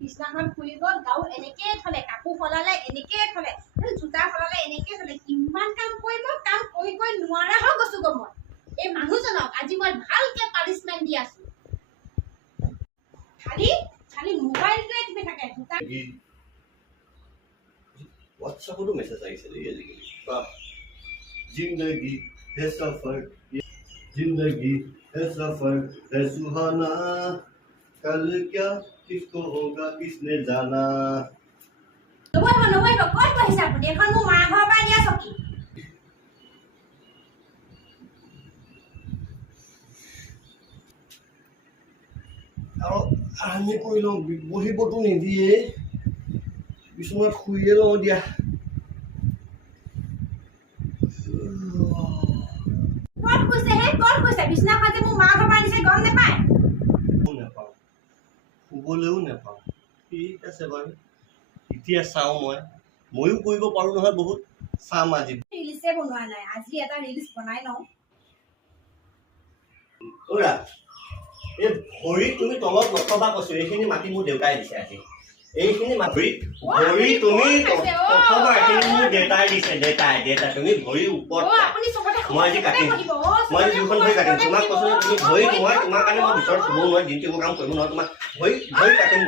বিছনাখন শুই গ'ল গাঁও এনেকৈ থলে কাপোৰ সলালে এনেকৈ থলে জোতা সলালে এনেকৈ থলে কিমান কাম কৰিব কাম কৰি কৰি নোৱাৰা হৈ গৈছোঁ গৈ মই এই মানুহজনক আজি মই ভালকৈ পানিছমেণ্ট দি আছোঁ খালি খালি মোবাইলটোৱে টিপি থাকে জোতা WhatsAppতো মেছেজ আহিছে দেই আজিকালি जिंदगी है सफर जिंदगी है सफर है सुहाना कल क्या किसको होगा किसने जाना নবৈ ক'ত বহিছে আপুনি এখন মোৰ মা ঘৰৰ পৰা দিয়া চকী আৰু আমি কৈ লওঁ বহিবতো নিদিয়ে বিচনাত শুইয়ে লওঁ দিয়া ক'ত কৈছে হে ক'ত কৈছে বিছনাখন যে মোৰ মা ঘৰৰ পৰা দিছে গম নাপায় নাপাওঁ শুবলৈও নাপাওঁ ঠিক আছে বাৰু এতিয়া চাওঁ ময়ো কৰিব পাৰোঁ নহয় বহুত চাম আজি ৰিলছে বনোৱা নাই আজি এটা ৰিলছ বনাই লওঁ ওৰা এই ভৰি তুমি তলত নথবা কৈছো এইখিনি মাটি মোৰ দেউতাই দিছে আজি এইখিনি ভৰি তুমি নথবা এইখিনি মোৰ দেউতাই দিছে দেউতাই তুমি ভৰি ওপৰত মই আজি কাটিম মই দুখন ভৰি কাটিম তোমাক কৈছো তুমি ভৰি তোমাৰ কাৰণে মই ভিতৰত শুব নোৱাৰো দিনটো কাম কৰিব নোৱাৰো তোমাক ভৰি কাটিম